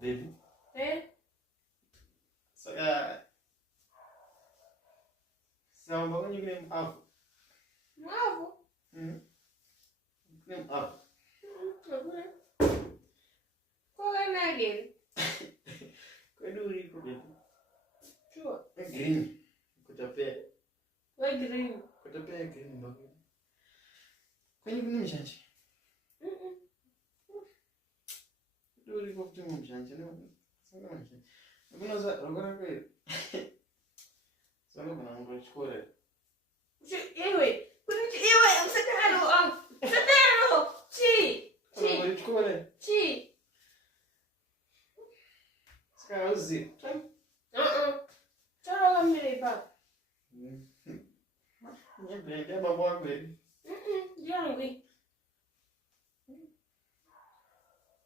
Baby. So são bom de green up. Novo? Green up. Qual é a nele? Qual do rico, baby? Sure. É green. Kutapé. Qual é green? Kutapé é green, baby. Qual é green, gente? Do rico tem um gente, não? Agora que só não vou escolher. Ewe, você quero, Chi. Não vou escolher. Chi. Esse cara é o Z. Tchau, amigo. Minha bem, é babão, baby. Já não vi.